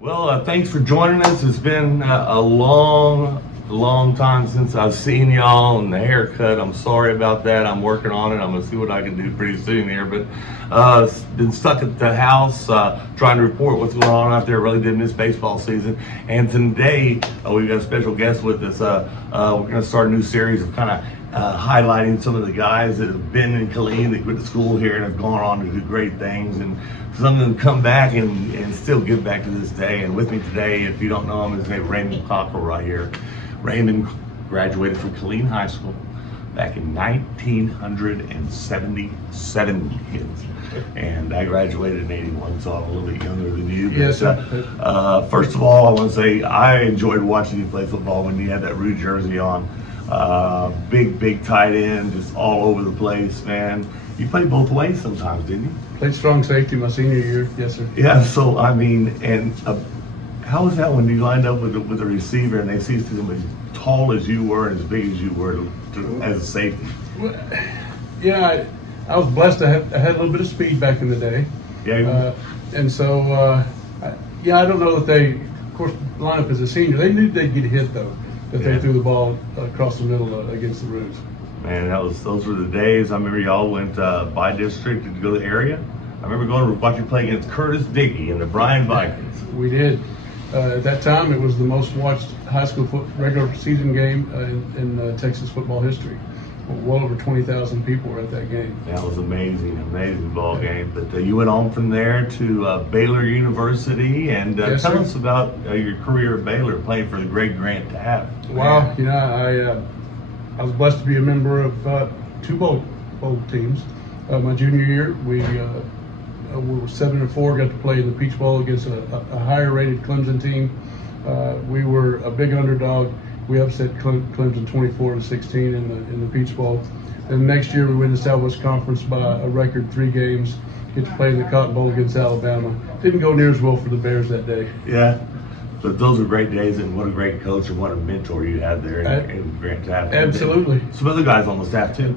Well, thanks for joining us. It's been a long time since I've seen y'all, and the haircut, I'm sorry about that. I'm working on it. I'm going to see what I can do pretty soon here. But been stuck at the house trying to report what's going on out there. Really did miss baseball season. And today, we've got a special guest with us. We're going to start a new series of kind of highlighting some of the guys that have been in Killeen, that went to school here and have gone on to do great things, and some of them come back and still give back to this day. And with me today, if you don't know him, his name is Raymond Cockrell right here. Raymond graduated from Killeen High School back in 1977, kids. And I graduated in 81, so I'm a little bit younger than you. But, Yes, sir. First of all, I want to say I enjoyed watching you play football when you had that blue jersey on. Big tight end, just all over the place, man. You played both ways sometimes, didn't you? Played strong safety my senior year. Yes, sir. Yeah. So I mean, and how was that when you lined up with a receiver and they see somebody as tall as you were and as big as you were as a safety? Well, yeah, I was blessed. I had a little bit of speed back in the day. Yeah. And so, I don't know that they, of course, line up as a senior. They knew they'd get hit though. That they threw the ball across the middle against the Roos. Man, those were the days. I remember y'all went by district to go to the area. I remember going to watch you play against Curtis Dickey and the Bryan Vikings. We did. At that time, it was the most watched high school regular season game in Texas football history. Well over 20,000 people were at that game. That was amazing ball game. But you went on from there to Baylor University, and Yes, tell sir. us about your career at Baylor, playing for the great Grant Taft. Wow, I was blessed to be a member of two bowl teams. My junior year, we were 7-4, got to play in the Peach Bowl against a higher rated Clemson team. We were a big underdog. We upset Clemson 24-16 in the Peach Bowl. Then next year we win the Southwest Conference by a record 3 games. Get to play in the Cotton Bowl against Alabama. Didn't go near as well for the Bears that day. Yeah, but those were great days, and what a great coach and what a mentor you had there in Grant Taft. Absolutely. Some other guys on the staff too.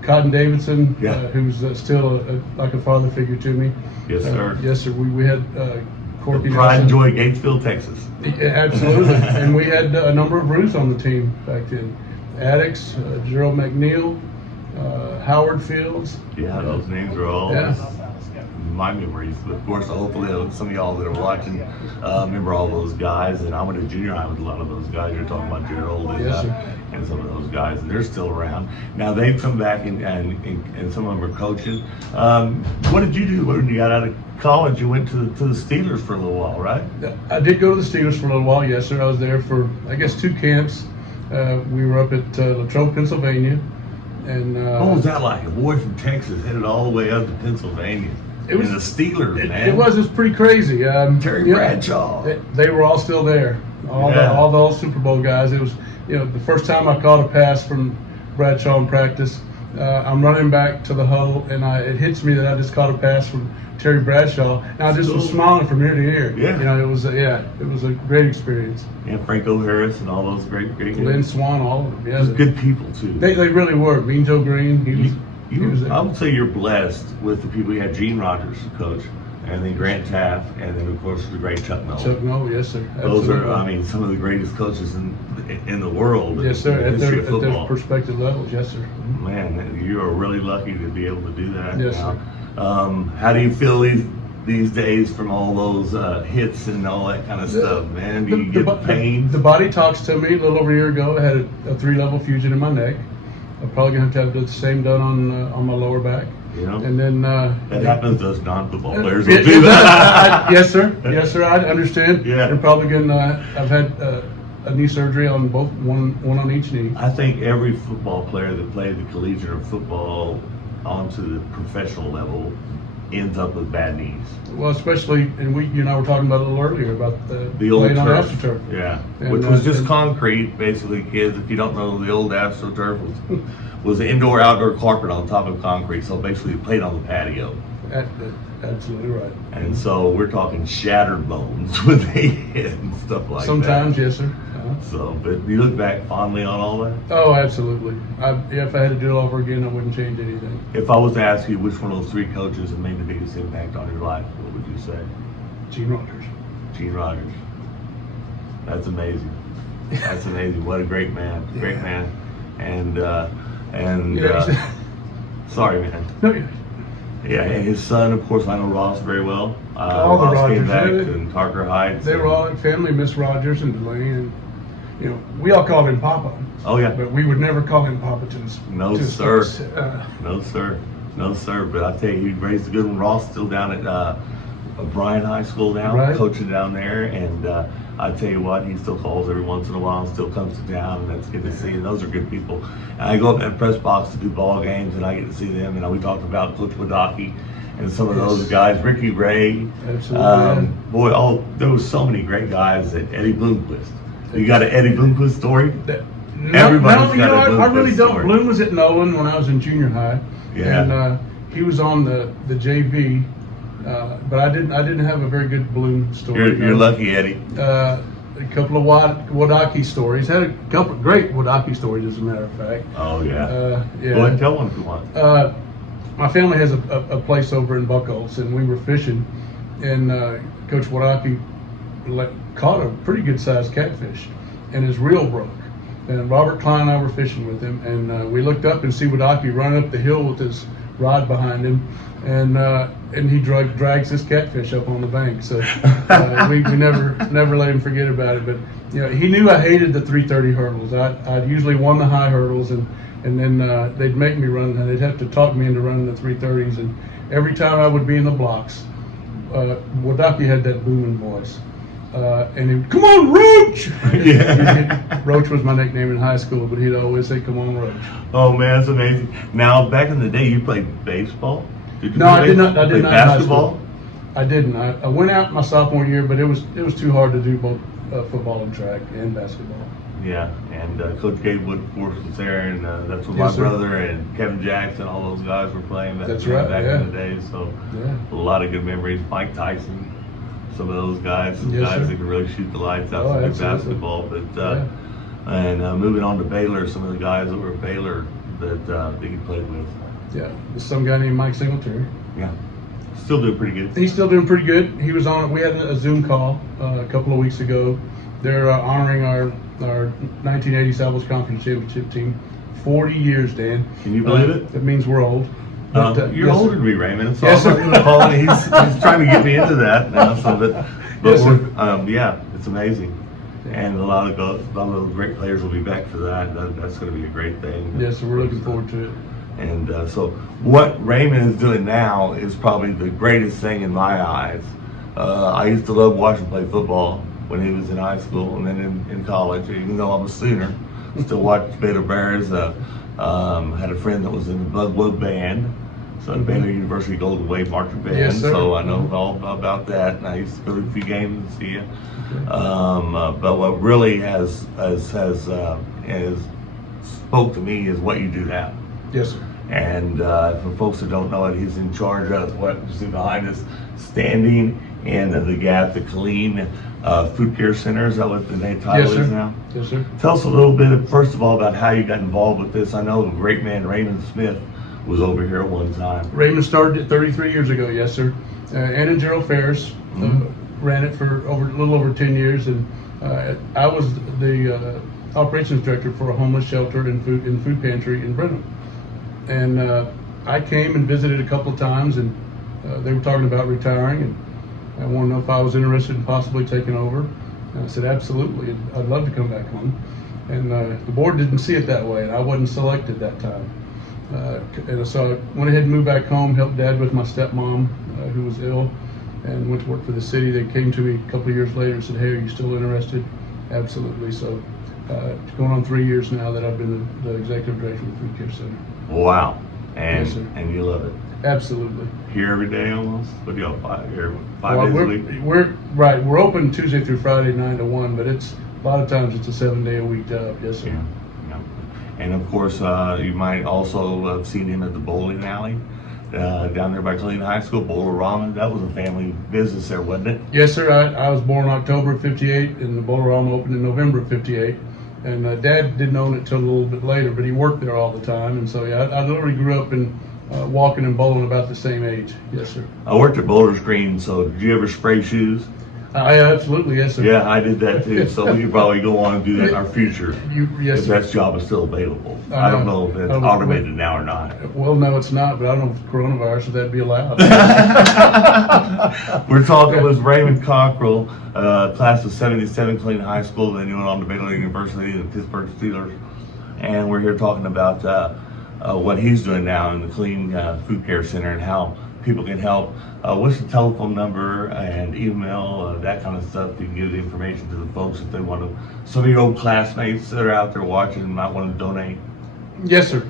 Cotton Davidson, Yeah. who's still like a father figure to me. Yes, sir. Yes, sir. We had Corky Pride and Nelson. Joy, Gatesville, Texas. Yeah, absolutely. And we had a number of Roos on the team back then. Addicts, Gerald McNeil, Howard Fields. Yeah, those names are all my memories. But of course, hopefully some of y'all that are watching remember all those guys. And I went to junior high with a lot of those guys. You're talking about Gerald and, Yes, sir. and some of those guys, and they're still around. Now they've come back and some of them are coaching. What did you do when you got out of college? You went to the Steelers for a little while, right? I did go to the Steelers for a little while, yes, sir. I was there for, I guess, 2 camps. We were up at Latrobe, Pennsylvania. And What was that like? A boy from Texas headed all the way up to Pennsylvania. It was the Steelers, man. It was pretty crazy. Terry Bradshaw. They were all still there. All the old Super Bowl guys. It was, the first time I caught a pass from Bradshaw in practice. I'm running back to the huddle, and it hits me that I just caught a pass from Terry Bradshaw, and I just was smiling from ear to ear. Yeah. It was a great experience. And Franco Harris and all those great Lynn Swan, all of them. Yeah, good people too. They really were. Mean Joe Green, he was I would say you're blessed with the people. You had Gene Rogers, the coach, and then Grant Taft, and then of course the great Chuck Noll. Chuck Noll, yes sir. Those Absolutely. are, some of the greatest coaches in the world. Yes sir. In the At history of their football. perspective levels, yes sir. Man, you are really lucky to be able to do that. Yes, now. How do you feel these days from all those hits and all that kind of stuff, man? Do you get the pain? The body talks to me. A little over a year ago, I had a 3-level fusion in my neck. I'm probably going to have the same done on my lower back. And then that happens to us non-football players. Will do that. Yes, sir. Yes, sir. I understand. Yeah. And probably going. I've had a knee surgery on both, one on each knee. I think every football player that played the collegiate or football onto the professional level ends up with bad knees. Well, especially, and you and I were talking about it a little earlier about the old playing on turf. AstroTurf. Yeah, And, which was just concrete, basically, kids. If you don't know, the old AstroTurf was an indoor-outdoor carpet on top of concrete. So basically, you played on the patio. Absolutely right. And so we're talking shattered bones when they hit and stuff like Sometimes, that. yes, sir. So, but you look back fondly on all that? Oh, absolutely. If I had to do it all over again, I wouldn't change anything. If I was to ask you which one of those 3 coaches have made the biggest impact on your life, what would you say? Gene Rogers. Gene Rogers. That's amazing. That's amazing. What a great man. Great man. And sorry, man. No, yeah. Yeah, and his son, of course, I know Ross very well. All the Ross came Rogers, back in Tarker Heights. They were all in family, Miss Rogers and Delaney, and you know, we all called him Papa. Oh yeah. But we would never call him Papa to his. No, to his sir. face. No, sir. No, sir. But I tell you, he raised a good one. Ross still down at Bryan High School now, Right. coaching down there. And I tell you what, he still calls every once in a while, still comes to town, and that's good to see. And those are good people. And I go up in that press box to do ball games, and I get to see them. And we talked about Coach Wadaki and some of those guys, Ricky Ray. Absolutely. Boy, there was so many great guys at Eddie Bloomquist. You got an Eddie Bloomquist story? Everybody's got a Bloomquist I really don't. story. Bloom was at Nolan when I was in junior high, Yeah. and he was on the JV, but I didn't have a very good Bloom story. You're lucky, Eddie. A couple of Wadaki stories. Had a couple of great Wadaki stories, as a matter of fact. Oh yeah. Yeah. Go ahead and tell one if you want. My family has a place over in Buckles, and we were fishing, and Coach Wadaki caught a pretty good sized catfish, and his reel broke. And Robert Klein and I were fishing with him, and we looked up and see Wadaki run up the hill with his rod behind him, and he drags this catfish up on the bank. So we never let him forget about it. But you know, he knew I hated the 330 hurdles. I'd usually won the high hurdles, and then they'd make me run, and they'd have to talk me into running the 330s. And every time I would be in the blocks, Wadaki had that booming voice. And he would, come on, Roach! Yeah. Roach was my nickname in high school, but he'd always say, come on, Roach. Oh man, that's amazing. Now, back in the day, you played baseball? Did you No, play I did not. I play did not in high basketball? school. I didn't. I went out my sophomore year, but it was too hard to do both football and track and basketball. Yeah, and Coach Gatewood, of course, was there, and that's where Yes, my sir. brother and Kevin Jackson, all those guys were playing back, That's right, back yeah. in the day. So Yeah. a lot of good memories. Mike Tyson, some of those guys, Yes, guys sir. that can really shoot the lights out Oh, of good absolutely. basketball. But Yeah. and moving on to Baylor, some of the guys that were at Baylor that you played with. Yeah. There's some guy named Mike Singletary. Yeah, still doing pretty good. He's still doing pretty good. He was on. We had a Zoom call a couple of weeks ago. They're honoring our 1980 Southwest Conference Championship team. 40 years, Dan. Can you believe it? That means we're old. But, You're yes, older sir. than me, Raymond. So Yes, I'm sir. not gonna call it. He's trying to get me into that now. So, but Yes, sir. yeah, it's amazing, and a lot of those great players will be back for that. That's going to be a great thing. Yes, so we're looking forward to it. And so, what Raymond is doing now is probably the greatest thing in my eyes. I used to love watching him play football when he was in high school, and then in college. Even though I'm a Sooner, still watched Baylor Bears. Had a friend that was in the Bloodwood band. So the Baylor University Golden Wave Marching Band, Yes, sir. so I know all about that, and I used to go to a few games and see you. But what really has spoke to me is what you do now. Yes, sir. And for folks that don't know it, he's in charge of what you see behind us, standing in the gap, the Killeen Food Care Center. Is that what the name title Yes, sir. is now? Yes, sir. Tell us a little bit, first of all, about how you got involved with this. I know the great man Raymond Smith was over here at one time. Raymond started it 33 years ago, yes, sir. Ann and Gerald Ferris ran it for a little over 10 years, and I was the operations director for a homeless shelter and food pantry in Brenham. And I came and visited a couple of times, and they were talking about retiring, and I wanted to know if I was interested in possibly taking over. And I said, absolutely, I'd love to come back home. And the board didn't see it that way, and I wasn't selected that time. And so I went ahead and moved back home, helped Dad with my stepmom, who was ill, and went to work for the city. They came to me a couple of years later and said, hey, are you still interested? Absolutely. So it's going on 3 years now that I've been the executive director of the Food Care Center. Wow. And Yes, sir. and you love it. Absolutely. Here every day almost? What do y'all, five days Well, a week? we're open Tuesday through Friday 9 to 1, but it's a lot of times it's a 7-day-a-week job. Yes, sir. Yeah, yeah. And of course, you might also have seen him at the bowling alley down there by Killeen High School, Bowler Ramen. That was a family business there, wasn't it? Yes, sir. I was born October of 58, and the Bolorama opened in November of 58. And Dad didn't own it till a little bit later, but he worked there all the time. And so, yeah, I literally grew up in walking and bowling about the same age. Yes, sir. I worked at Boulder's Green, so did you ever spray shoes? I absolutely, yes, sir. Yeah, I did that too. So we could probably go on and do that in our future Yes, if sir. that job is still available. I don't know if it's automated now or not. Well, no, it's not, but I don't know if coronavirus, if that'd be allowed. We're talking with Raymond Cockrell, class of 77, Killeen High School, then he went on to Baylor University, the Pittsburgh Steelers. And we're here talking about what he's doing now in the Killeen Food Care Center and how people can help. What's the telephone number and email, that kind of stuff? You can give the information to the folks if they want to. Some of your old classmates that are out there watching might want to donate. Yes, sir.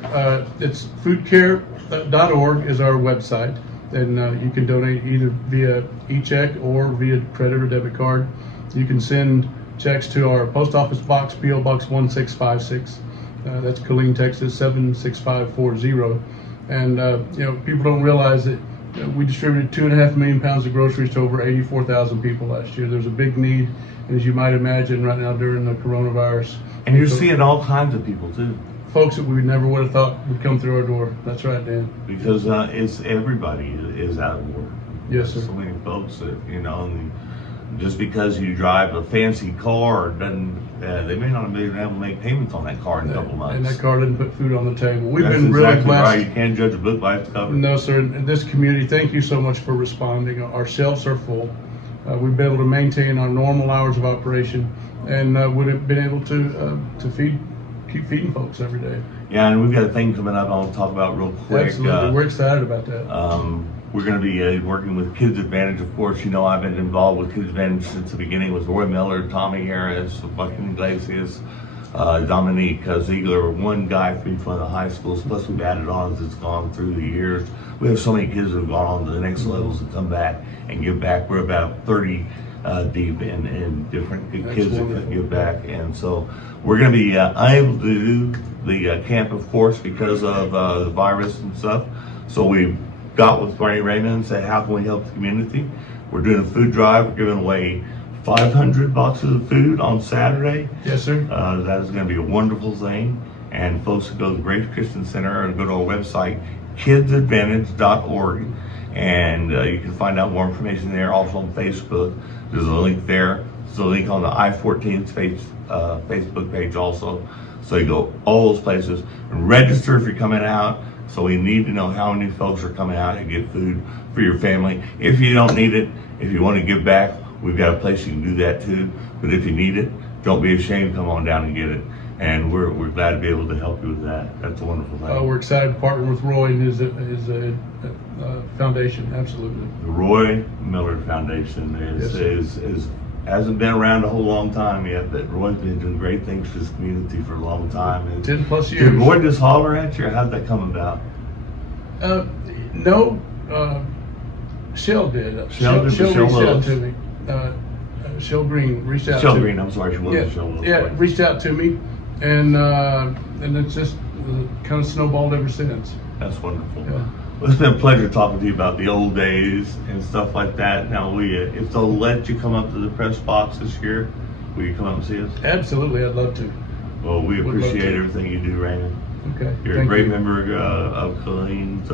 It's foodcare.org is our website, and you can donate either via e-check or via credit or debit card. You can send checks to our post office box, P.O. Box 1656. That's Killeen, Texas 76540. And people don't realize that we distributed 2.5 million pounds of groceries to over 84,000 people last year. There's a big need, as you might imagine, right now during the coronavirus. And you're seeing all kinds of people too. Folks that we never would have thought would come through our door. That's right, Dan. Because it's everybody is out of work. Yes, sir. So many folks that, and just because you drive a fancy car doesn't, they may not be able to make payments on that car in a couple months. And that car didn't put food on the table. We've That's been really exactly blessed. right. You can't judge a book by its cover. No, sir. In this community, thank you so much for responding. Our shelves are full. We've been able to maintain our normal hours of operation, and would have been able to keep feeding folks every day. Yeah, and we've got a thing coming up I want to talk about real quick. Absolutely. We're excited about that. We're going to be working with Kids Advantage. Of course, I've been involved with Kids Advantage since the beginning with Roy Miller, Tommy Harris, Joaquin Iglesias, Dominique Ziegler, one guy from each one of the high schools. Plus, we've added on as it's gone through the years. We have so many kids that have gone on to the next levels to come back and give back. We're about 30 deep in different kids that can give back. And so we're going to be unable to do the camp, of course, because of the virus and stuff. So we got with Raymond and said, how can we help the community? We're doing a food drive. We're giving away 500 boxes of food on Saturday. Yes, sir. That is going to be a wonderful thing. And folks can go to the Grace Christian Center and go to our website, kidsadvantage.org. And you can find out more information there. Also on Facebook, there's a link there. There's a link on the I-14 Facebook page also. So you go all those places and register if you're coming out. So we need to know how many folks are coming out and get food for your family. If you don't need it, if you want to give back, we've got a place you can do that too. But if you need it, don't be ashamed. Come on down and get it. And we're glad to be able to help you with that. That's a wonderful thing. We're excited to partner with Roy and his foundation. Absolutely. The Roy Miller Foundation hasn't been around a whole long time yet, but Roy's been doing great things for this community for a long time. And 10+ years. Did Roy just holler at you, or how'd that come about? No, Shell did. Shell reached out to me. Shell Green reached out to me. Shell Green, I'm sorry, she wasn't Shell Willis. Yeah, reached out to me, and it's just kind of snowballed ever since. That's wonderful. Yeah. Well, it's been a pleasure talking to you about the old days and stuff like that. Now, if they'll let you come up to the press box this year, will you come up and see us? Absolutely, I'd love to. Well, we Would love appreciate to. everything you do, Raymond. Okay. You're a great member of Killeen's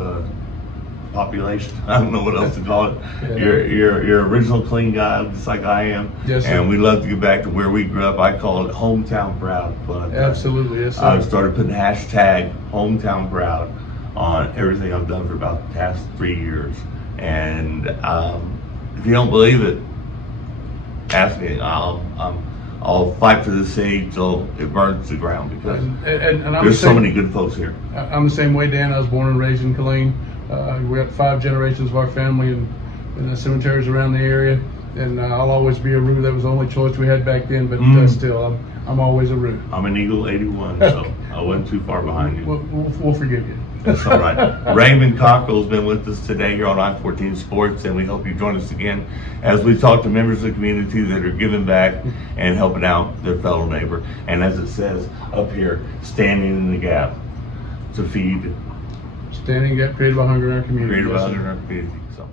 population. I don't know what else to call it. Yeah. You're original Killeen guy, just like I am. Yes, sir. And we love to get back to where we grew up. I call it hometown proud. Absolutely, yes, sir. I've started putting hashtag hometown proud on everything I've done for about the past 3 years. And if you don't believe it, ask me. I'll fight for this city till it burns to the ground, because and I'm there's so many good folks here. I'm the same way, Dan. I was born and raised in Killeen. We got 5 generations of our family in the cemeteries around the area, and I'll always be a Roo. That was the only choice we had back then, but still, I'm always a Roo. I'm an Eagle 81, so I wasn't too far behind you. We'll forgive you. That's all right. Raymond Cockrell has been with us today here on I-14 Sports, and we hope you join us again as we talk to members of the community that are giving back and helping out their fellow neighbor. And as it says up here, standing in the gap to feed. Standing gap created by hunger in our community. Created by Yes, sir. hunger in our community. So.